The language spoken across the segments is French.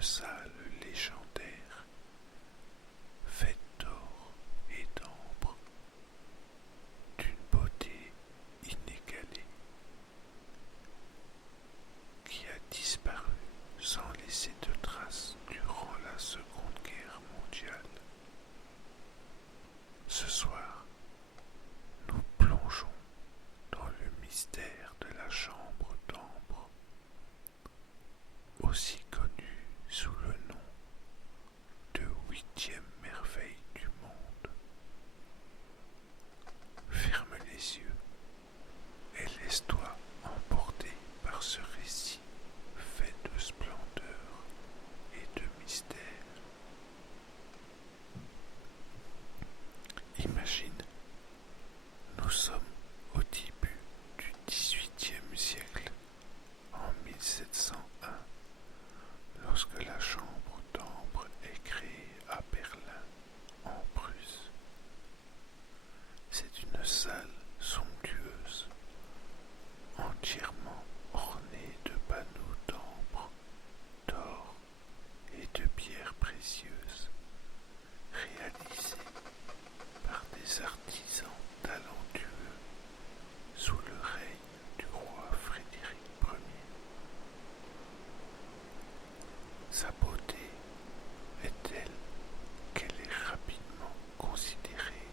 une salle légendaire, faite d'or et d'ambre, d'une beauté inégalée, qui a disparu sans laisser de traces durant la Seconde Guerre mondiale. Ce soir, nous plongeons dans le mystère de la chambre d'ambre, aussi connue sous le nom de 8e merveille du monde. Ferme les yeux et laisse-toi emporter par ce récit fait de splendeur et de mystère. Imagine, nous sommes au début du XVIIIe siècle, en 1701, lorsque la chambre d'ambre est créée à Berlin, en Prusse. C'est une salle somptueuse, entièrement ornée de panneaux d'ambre, d'or et de pierres précieuses, réalisés par des artisans talentueux sous le règne du roi Frédéric Ier. Sa beauté est telle qu'elle est rapidement considérée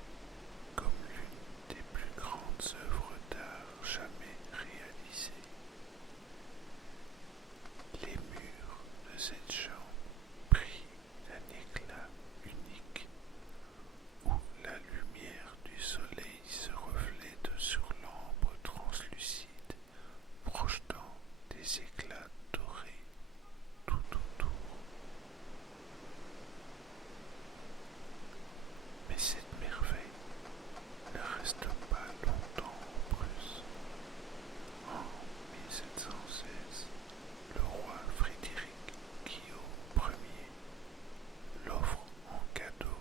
comme l'une des plus grandes œuvres d'art jamais réalisées. Les murs de cette chambre brillent d'un éclat unique, où la lumière du soleil se reflète sur l'ambre translucide, projetant des éclats dorés tout autour. Mais cette merveille ne reste pas longtemps en Prusse. En 1716, le roi Frédéric Guillaume Ier l'offre en cadeau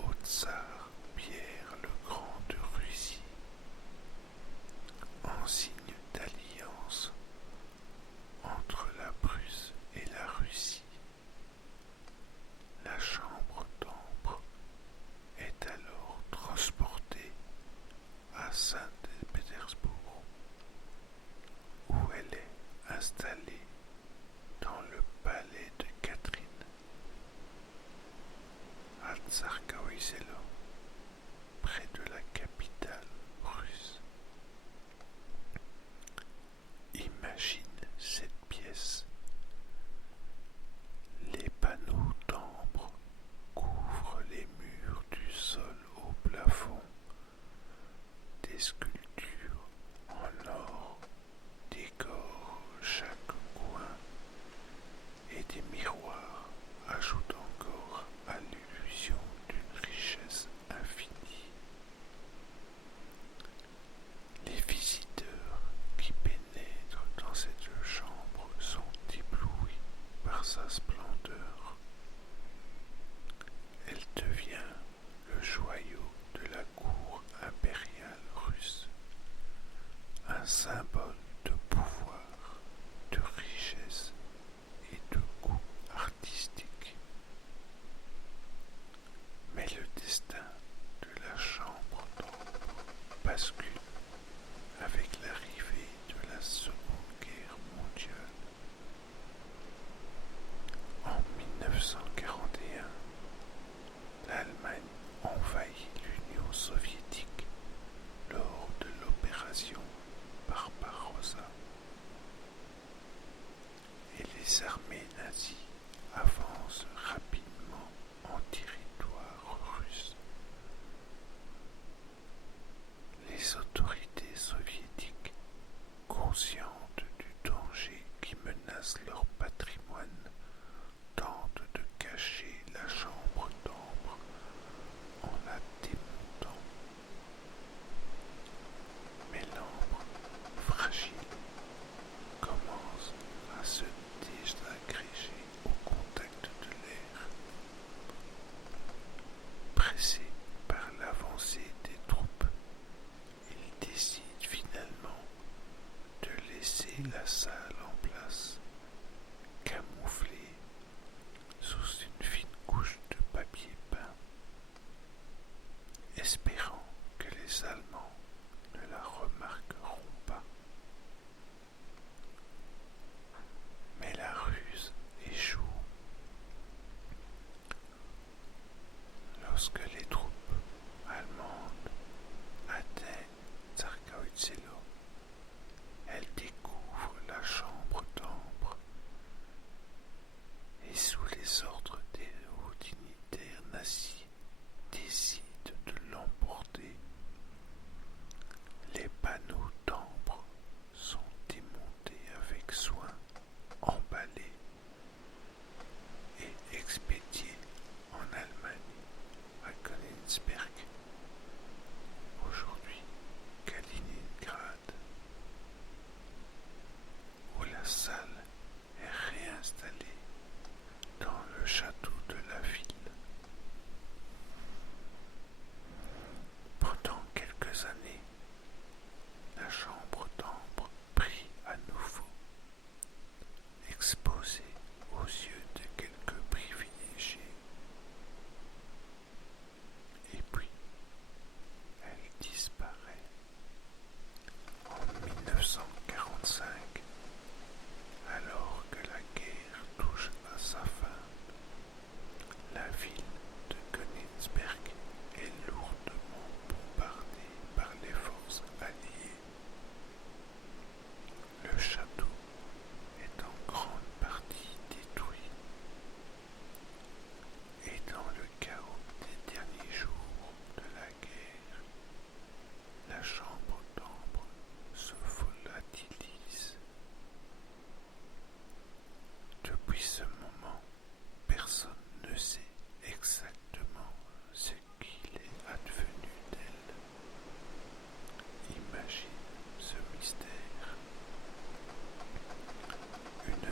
au tsar Pierre le Grand de Russie, en signe d'alliance entre la Prusse et la Russie. La chambre d'ambre est alors transportée à Saint-Pétersbourg, où elle est installée dans le palais de Catherine, à Tsarskoïe Selo, près de la capitale russe. Imagine cette pièce. Les panneaux d'ambre couvrent les murs du sol au plafond, des sculptures en or décorent chaque coin et des miroirs ajoutent encore à l'illusion d'une richesse infinie. Les visiteurs qui pénètrent dans cette chambre sont éblouis par sa splendeur. Elle devient le joyau de la cour impériale russe, un symbole de pouvoir, de richesse et de goût artistique. Mais le destin de la chambre d'ambre bascule avec l'arrivée de la Seconde Guerre mondiale. En 1941, l'Allemagne envahit l'Union soviétique lors de l'opération Barbarossa, et les armées nazies avancent rapidement en territoire russe. Les autorités soviétiques, conscientes du danger qui menace leur patrimoine, tentent de cacher la chambre d'ambre en la démontant. Mais l'ambre, fragile, commence à se désagréger au contact de l'air. Pressé par l'avancée des troupes, il décide finalement de laisser la salle en place, camouflée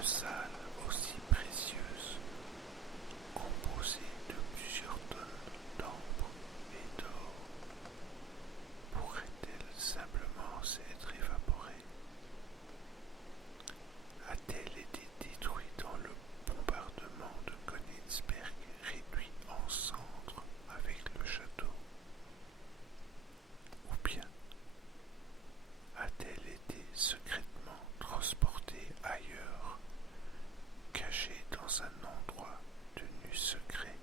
une salle aussi précieuse, composée de plusieurs tonnes d'ambre et d'or, pourrait-elle simplement s'être évaporée? A-t-elle été détruite dans le bombardement de Königsberg, réduit en cendres avec le château? Ou bien a-t-elle été secrètement transportée ailleurs, cachée dans un endroit tenu secret,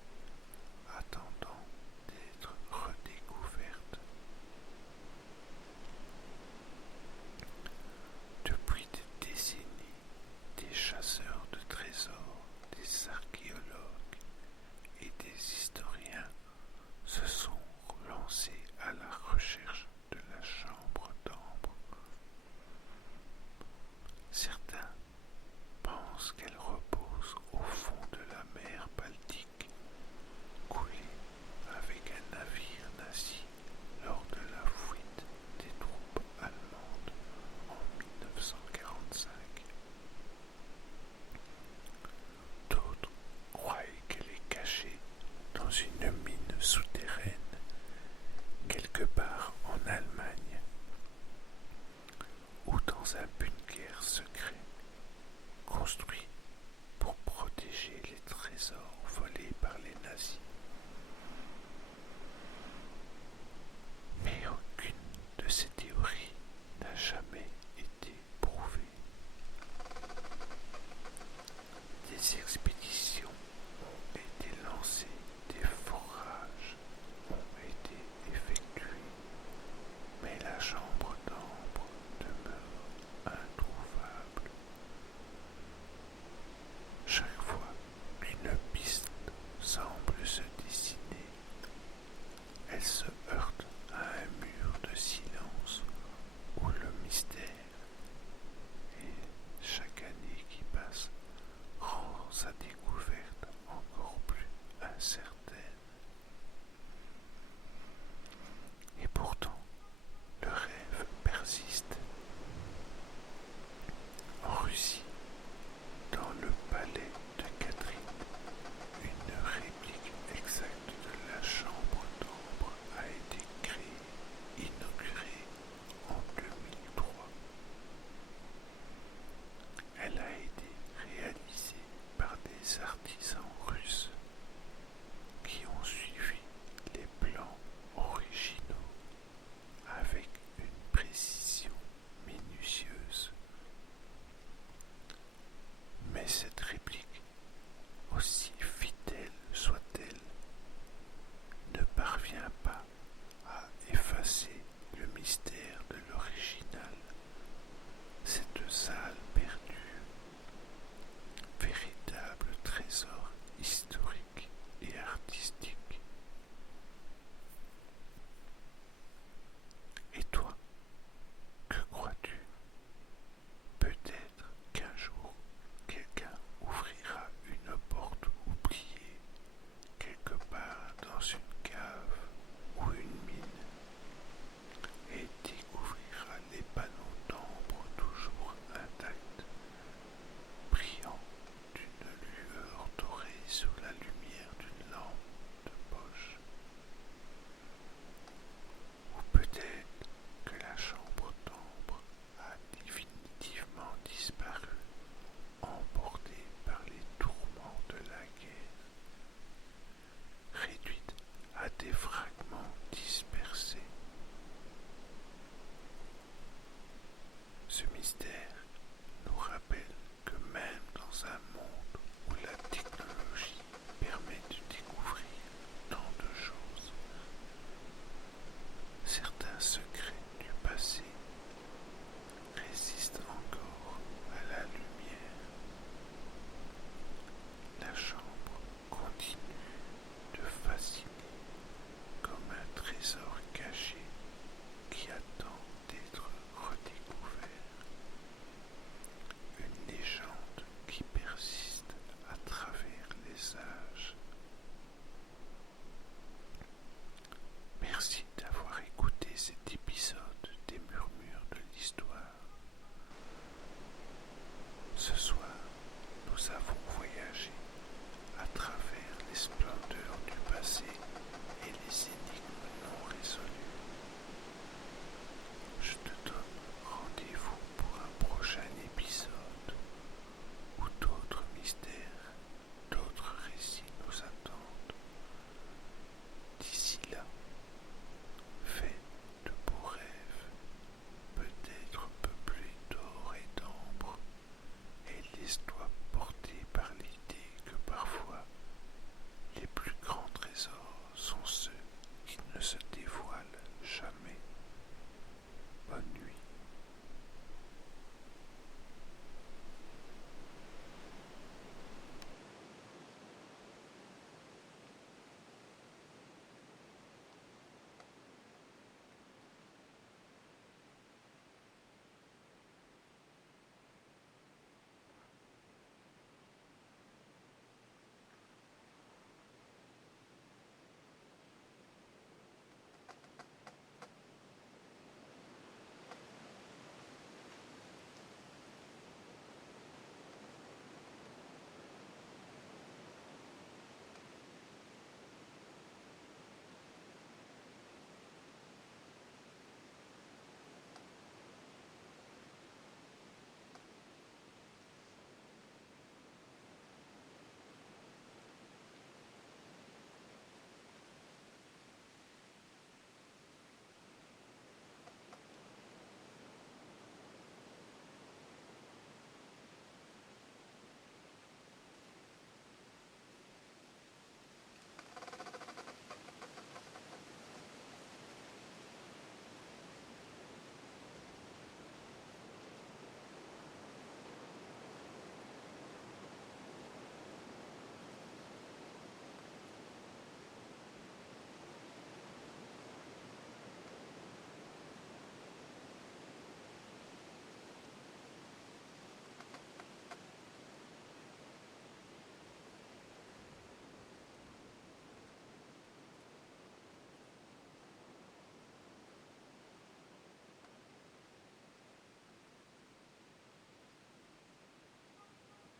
attendant d'être redécouverte? Depuis des décennies, des chasseurs de trésors, des archéologues et des historiens se sont lancés à la recherche de la chambre d'ambre. Certains pensent qu'elle repose au fond de la mer Baltique, coulée avec un navire nazi lors de la fuite des troupes allemandes en 1945. D'autres croient qu'elle est cachée dans une mine souterraine, quelque part en Allemagne, ou dans un bunker secret construit pour protéger les trésors volés par les nazis. Mais aucune de ces théories n'a jamais été prouvée. Des expéditions ont été lancées, des forages ont été effectués, mais la chambre d'ambre demeure introuvable. Chaque fois qu'une piste semble se dessiner, elle se heurte à un mur de silence où le mystère, et chaque année qui passe, rend sa découverte encore plus incertaine. Et pourtant, le rêve persiste. En Russie, dans le palais de Catherine, une réplique exacte de la chambre d'ambre a été créée, inaugurée en 2003. Elle a été réalisée par des artisans russes qui ont suivi les plans originaux avec une précision minutieuse. Mais cette réplique, aussi fidèle soit-elle, ne parvient pas à effacer le mystère de l'original, cette salle perdue, véritable trésor historique et artistique. Et toi, que crois-tu? Peut-être qu'un jour, quelqu'un ouvrira une porte oubliée, quelque part dans une cave ou une mine, et découvrira les panneaux d'ambre toujours intacts, brillant d'une lueur dorée sous la lumière d'une lampe de poche. Ou peut-être que la chambre d'ambre a définitivement disparu, emportée par les tourments de la guerre, réduite à des fragments dispersés. Ce mystère nous rappelle que même dans un monde où la technologie permet de découvrir tant de choses, certains secrets du passé résistent encore à la lumière. La chambre continue de fasciner comme un trésor caché qui attend d'être redécouvert. Une légende qui persiste à travers les âges. Merci d'avoir écouté cet épisode des Murmures de l'Histoire. Ce soir, avons voyagé à travers les splendeurs du passé et les énigmes non résolues.